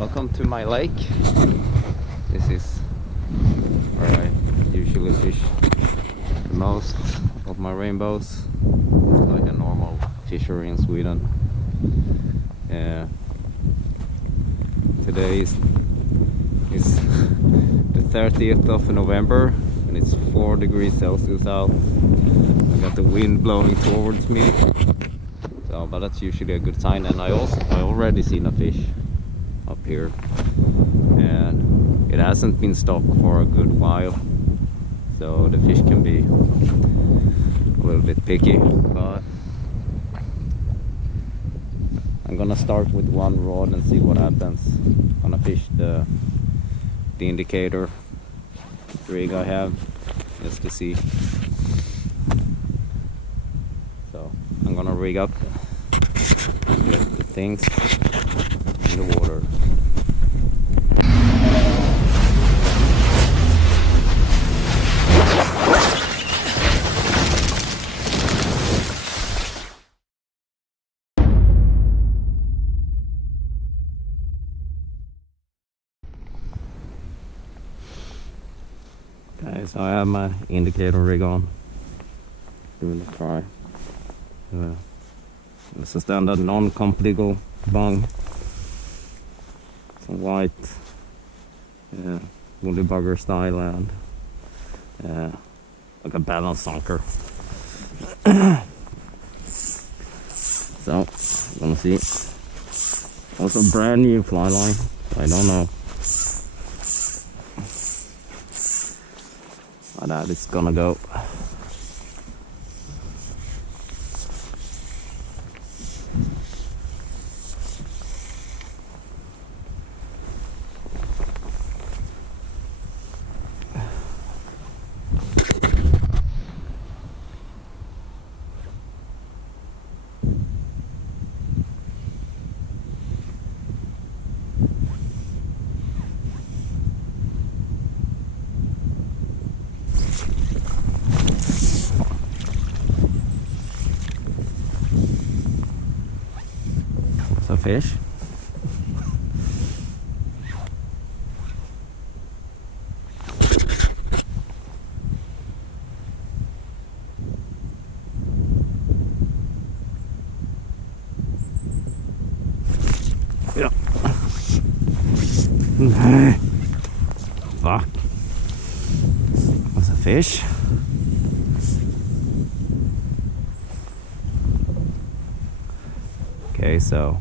Welcome to my lake. This is where I usually fish the most of my rainbows. It's like a normal fishery in Sweden. Today is the 30th of November and it's 4 degrees Celsius out. I got the wind blowing towards me. So, but that's usually a good sign, and I already seen a fish up here, and it hasn't been stocked for a good while, so the fish can be a little bit picky, but I'm gonna start with one rod and see what happens. I'm gonna fish the indicator rig I have just to see. So I'm gonna rig up, get the things in the water. Okay, so I have my indicator rig on, doing a try. It's a standard non-compatible bung, some white woolly bugger style, and like a balance sunker. So I'm gonna see. Also brand new fly line. I don't know how that is gonna go. A fish. Yeah. Fuck. That's a fish. Okay, so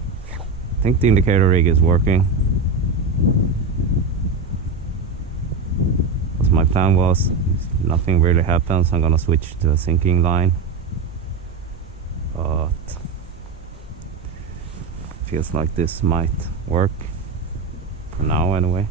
I think the indicator rig is working. As my plan was, nothing really happens, I'm gonna switch to a sinking line. But feels like this might work for now anyway.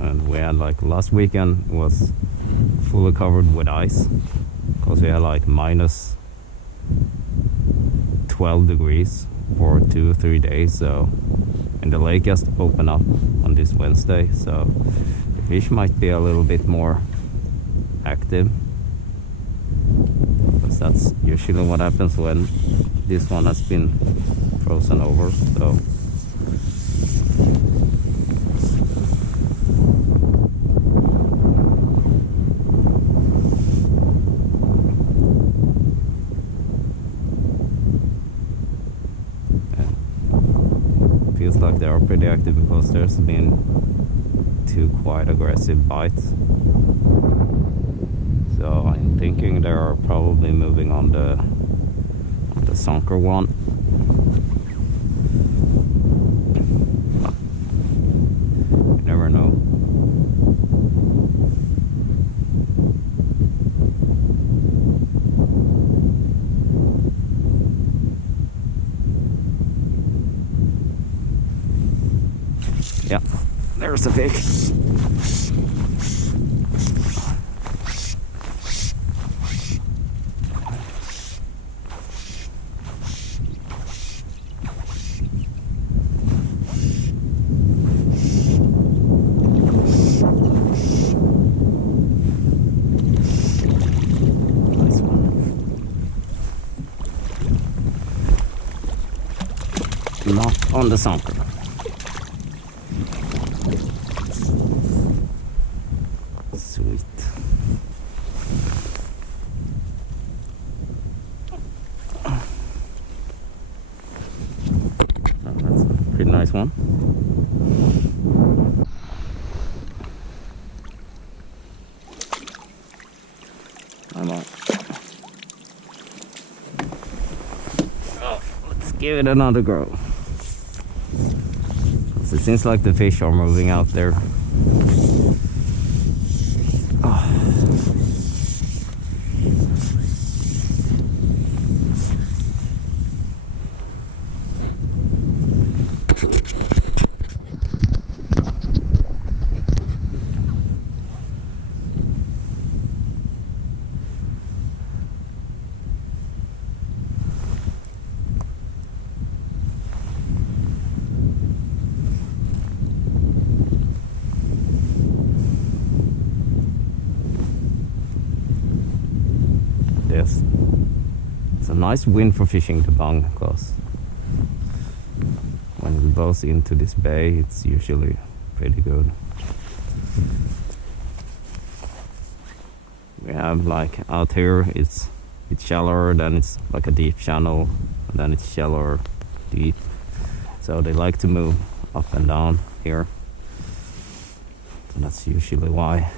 And we had, like, last weekend was fully covered with ice because we had like minus 12 degrees for 2 or 3 days. So, and the lake just opened up on this Wednesday, so the fish might be a little bit more active, because that's usually what happens when this one has been frozen over. So feels like they are pretty active because there's been 2 quite aggressive bites. So I'm thinking they are probably moving on the sunker one. You never know. Yeah, there's the fish. Not on the sunker. Sweet. Oh, that's a pretty nice one. Come on. Oh, let's give it another go. So it seems like the fish are moving out there. Oh. Yes, it's a nice wind for fishing the bung, because when it blows into this bay, it's usually pretty good. We have like out here, it's shallower, then it's like a deep channel, and then it's shallower, deep. So they like to move up and down here. So that's usually why.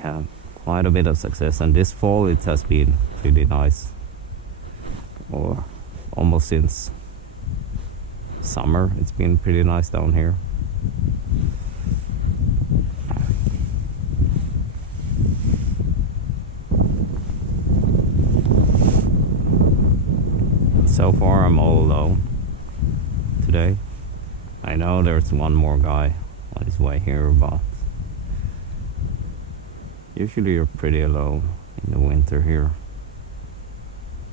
Have quite a bit of success, and this fall it has been pretty nice, or almost since summer it's been pretty nice down here. So far I'm all alone today. I know there's one more guy on his way here, but usually you're pretty alone in the winter here,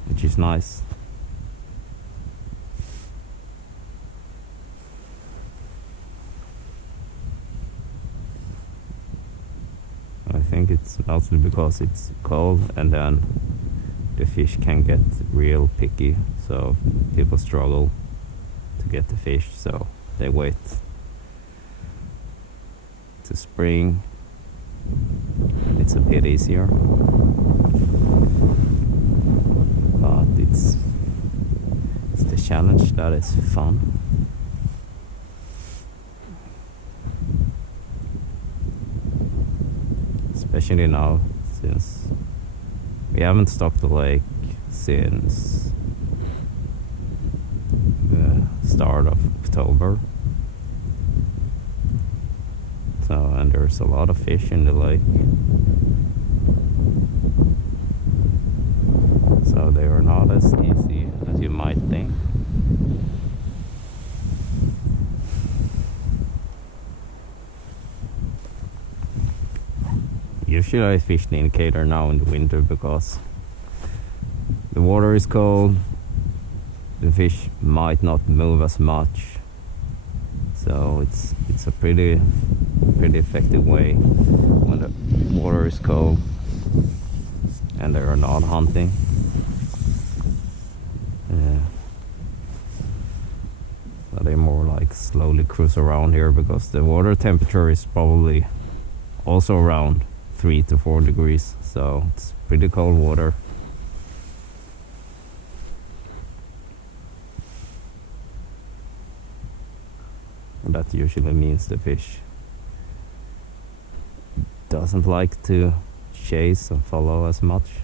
which is nice. I think it's mostly because it's cold, and then the fish can get real picky, so people struggle to get the fish, so they wait to spring. It's a bit easier, but it's the challenge that is fun. Especially now, since we haven't stocked the lake since the start of October. So, and there's a lot of fish in the lake. So they are not as easy as you might think. Usually I fish the indicator now in the winter because the water is cold, the fish might not move as much, so it's a pretty effective way when the water is cold and they are not hunting. So they more like slowly cruise around here, because the water temperature is probably also around 3 to 4 degrees, so it's pretty cold water. And that usually means the fish doesn't like to chase and follow as much.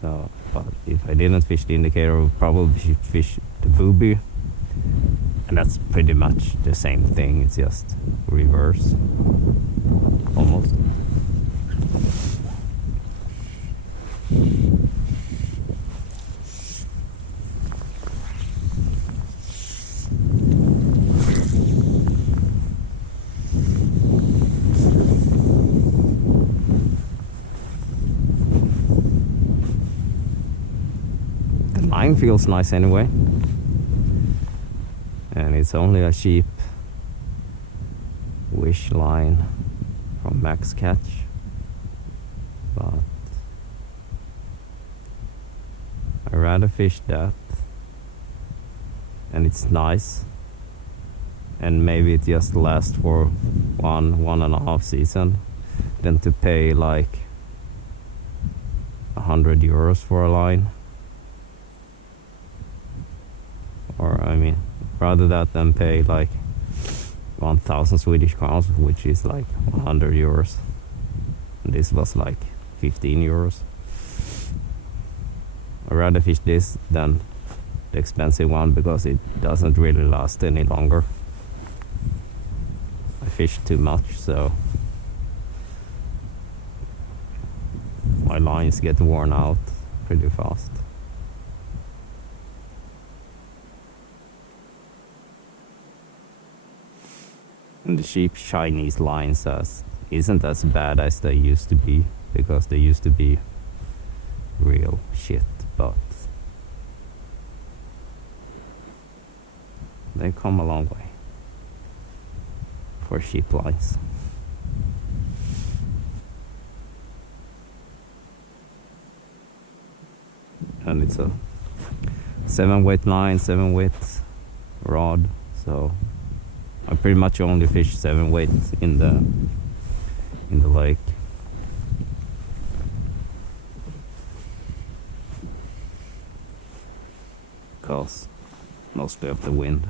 So, but if I didn't fish the indicator, I would probably fish the boobie, and that's pretty much the same thing, it's just reverse almost. Line feels nice anyway, and it's only a cheap Wish line from max catch, but I rather fish that, and it's nice, and maybe it just lasts for 1.5 season, than to pay like 100 euros for a line. Or I mean, rather that than pay like 1,000 Swedish crowns, which is like 100 euros. And this was like 15 euros. I'd rather fish this than the expensive one, because it doesn't really last any longer. I fish too much, so my lines get worn out pretty fast. And the cheap Chinese lines isn't as bad as they used to be, because they used to be real shit, but they've come a long way for cheap lines. And it's a 7-weight line, 7-weight rod, so I pretty much only fish 7-weight in the lake. Because mostly of the wind.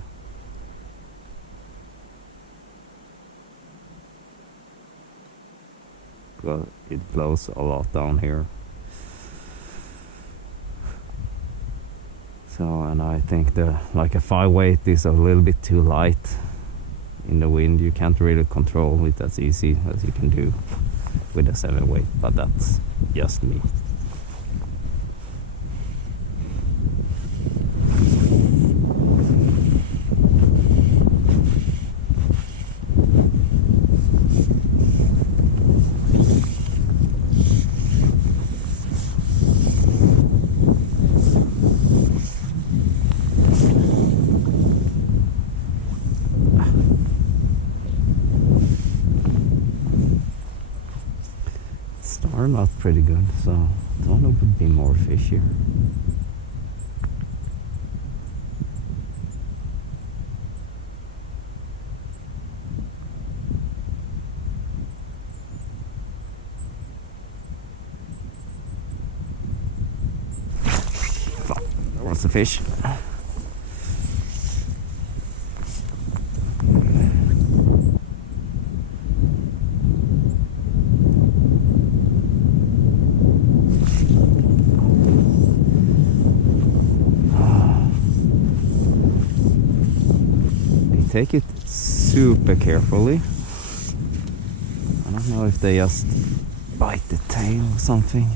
Because it blows a lot down here. So, and I think like a 5-weight is a little bit too light in the wind. You can't really control it as easy as you can do with a 7-weight, but that's just me. Started out pretty good, so I thought there would be more fish here. Fuck, there was a fish. Take it super carefully. I don't know if they just bite the tail or something.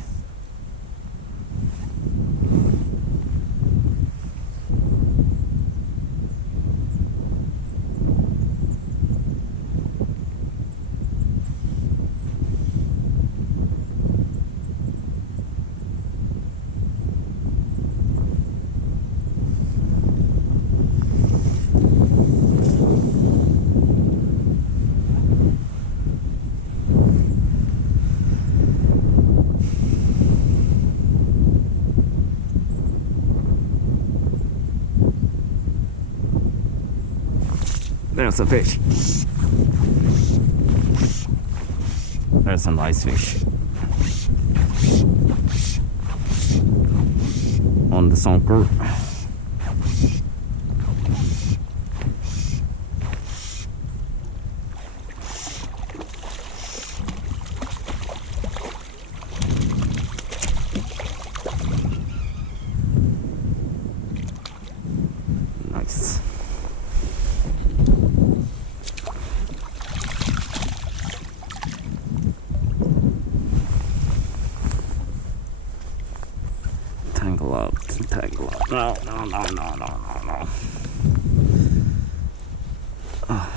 There's a fish. There's a nice fish. On the sunker. Nice. Tangle out, tangle out. No, no, no, no, no, no, no. Oh.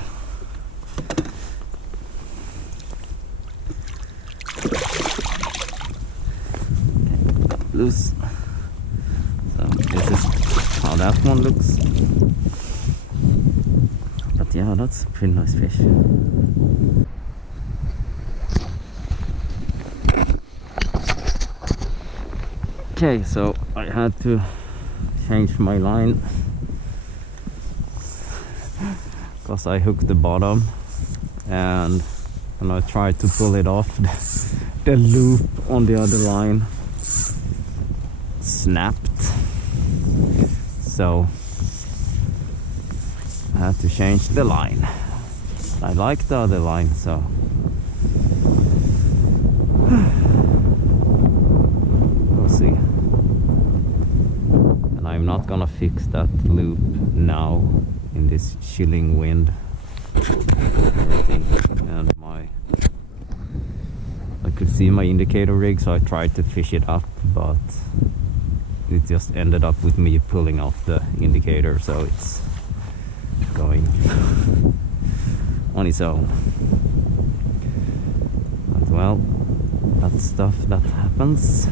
Okay, loose. So this is how that one looks. But yeah, that's a pretty nice fish. Okay, so I had to change my line because I hooked the bottom, and when I tried to pull it off, the loop on the other line snapped, so I had to change the line. I like the other line, so we'll see. And I'm not gonna fix that loop now in this chilling wind and everything. And I could see my indicator rig, so I tried to fish it up, but it just ended up with me pulling off the indicator, so it's going on its own. But well, that's stuff that happens.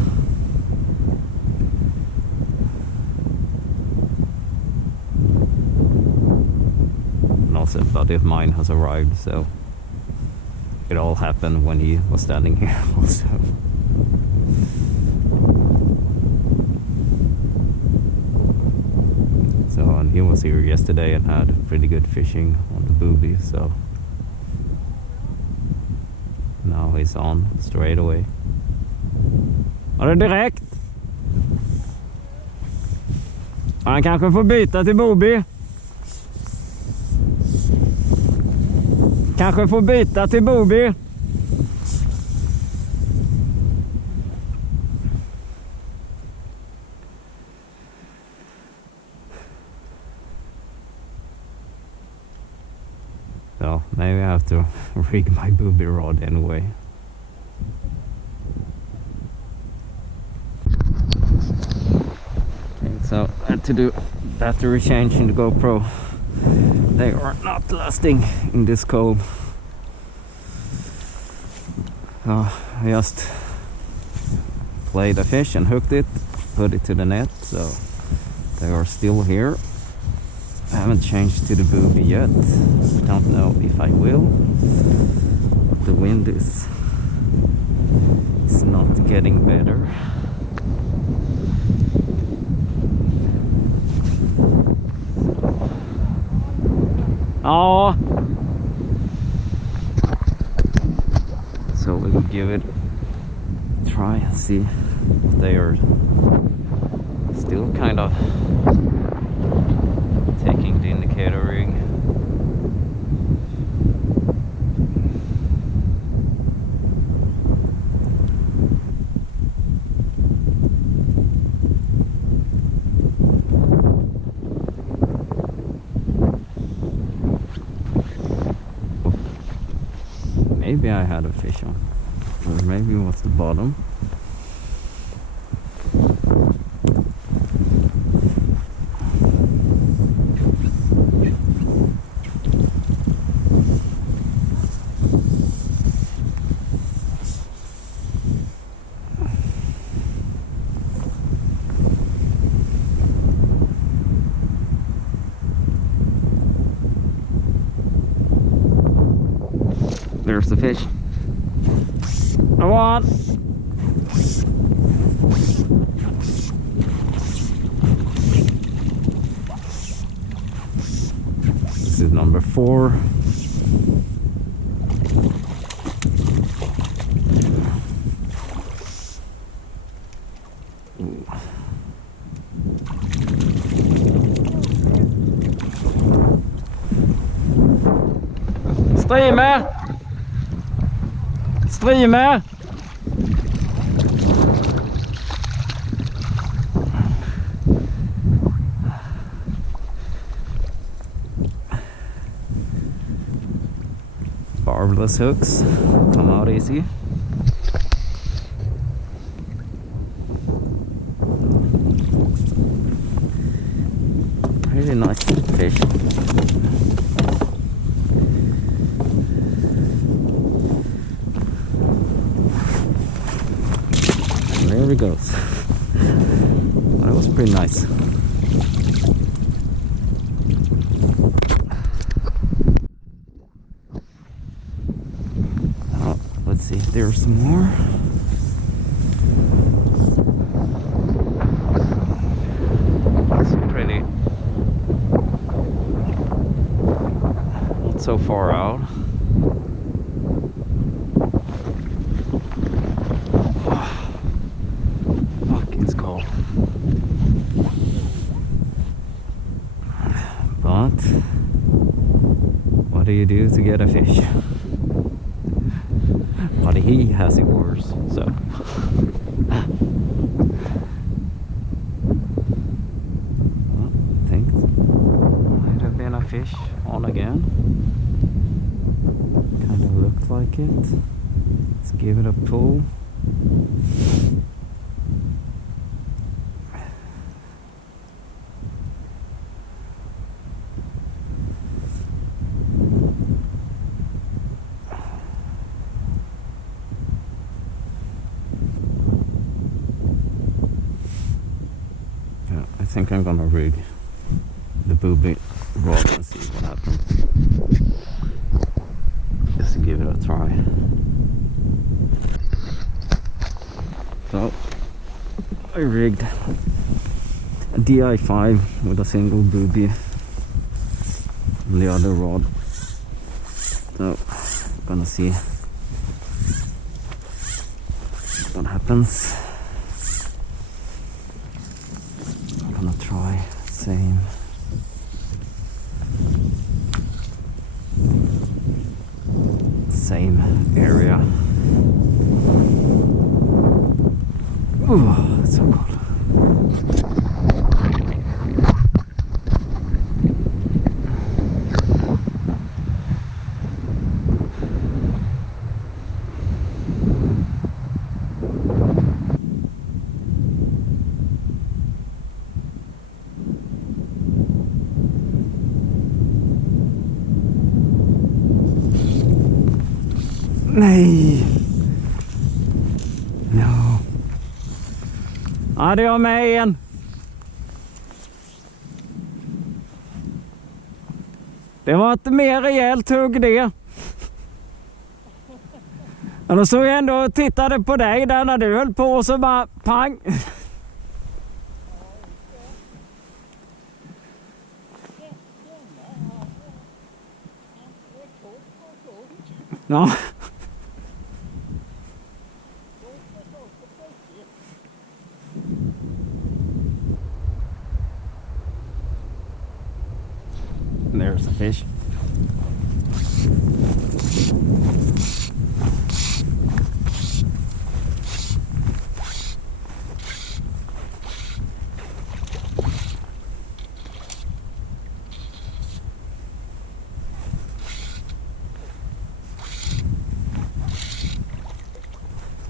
And also a buddy of mine has arrived, so it all happened when he was standing here also. So, and he was here yesterday and had pretty good fishing on the boobie, so now he's on straight away. Har du direkt? Han kanske får byta till boobie. Kanske får byta till boobie. So maybe I have to rig my boobie rod anyway. Okay, so I had to do battery change in the GoPro. They are not lasting in this cold. So I just played a fish and hooked it, put it to the net, so they are still here. I haven't changed to the boobie yet. I don't know if I will. But the wind is not getting better. Oh, so we'll give it a try and see if they are still kind of taking the indicator rig. Maybe I had a fish on, or maybe it was the bottom. There's the fish. I want. This is number 4. Streamer! Streamer! Barbless hooks come out easy. Really nice fish. There he goes. That was pretty nice. Oh, let's see if there's some more. so far out. Fuck, it's cold. But what do you do to get a fish? But he has it worse, so. Well, I think might have been a fish on again. Kind of looked like it. Let's give it a pull. I think I'm gonna rig the boobie rod and see what happens. Just to give it a try. So I rigged a DI5 with a single boobie and the other rod. So gonna see what happens. Gonna try same area. Ooh, it's so cold. Nej. Ja. Ja, det är jag med igen. Det var inte mer rejält hugg det. Men då såg jag ändå och tittade på dig där när du höll på och så bara pang. Ja. There's a fish.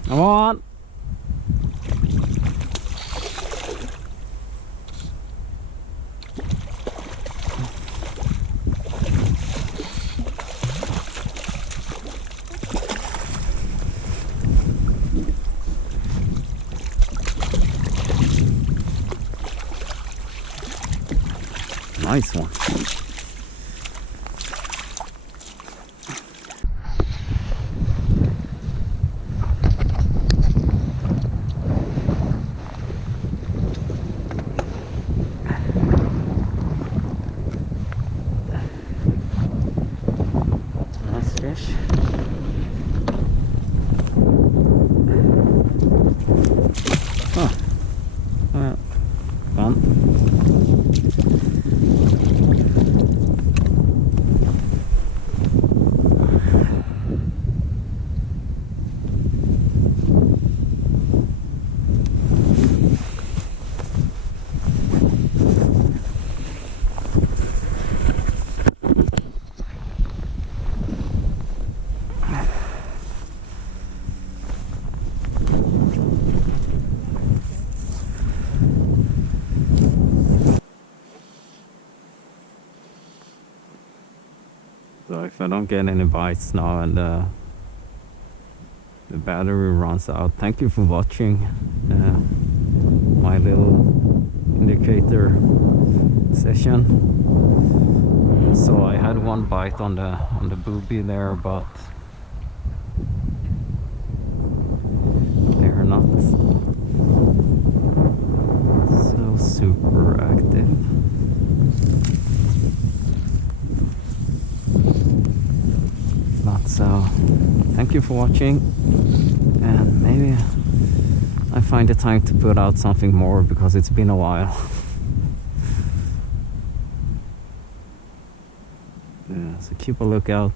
Come on. Nice one. Nice fish. Oh, well, fun. So if I don't get any bites now and the battery runs out, thank you for watching my little indicator session. So I had one bite on the boobie there, but they're not so super active. So thank you for watching, and maybe I find the time to put out something more, because it's been a while. Yeah, so keep a lookout.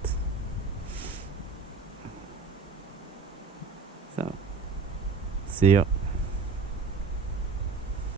So see ya.